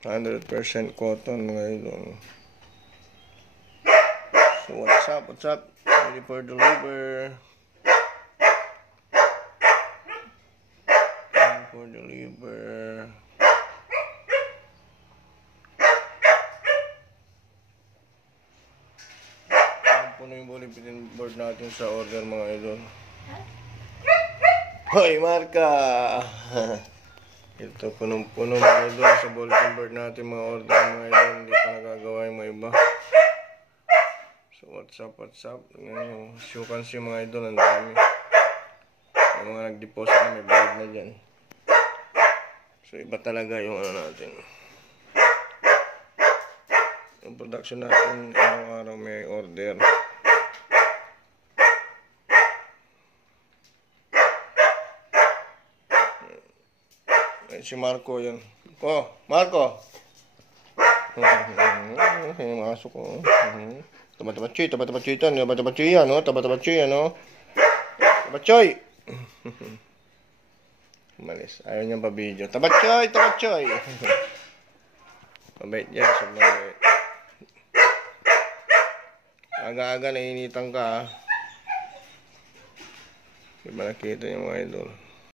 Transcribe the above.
100% cotton mga idol. So what's up? What's up? Ready for deliver. Ready for deliver. Puno yung bulletin board natin sa order mga idol. Hoy Marka! Ito punong-puno mga idol sa bulletin board natin mga order mga idol. Hindi pa nagagawa yung mga iba. So what's up, what's up? As you can see mga idol, ang dami. Yung mga nag-deposit na may bayad na dyan. So iba talaga yung ano natin. Yung production natin, araw-araw may order. Ay, si Marco yun. Oh, Marco! Masok ko. Tabat-tabat-choy, tabat-tabat-choy yan. Tabat-tabat-choy yan, no? Tabat-tabat-choy yan, no? Tabat-choy! Umalis. Ayaw niyang pa-video. Tabat-choy! Tabat-choy! Mabait yan. Sobrang mabait. Aga-aga nainitan ka, ha? Di ba nakita yung mga idol?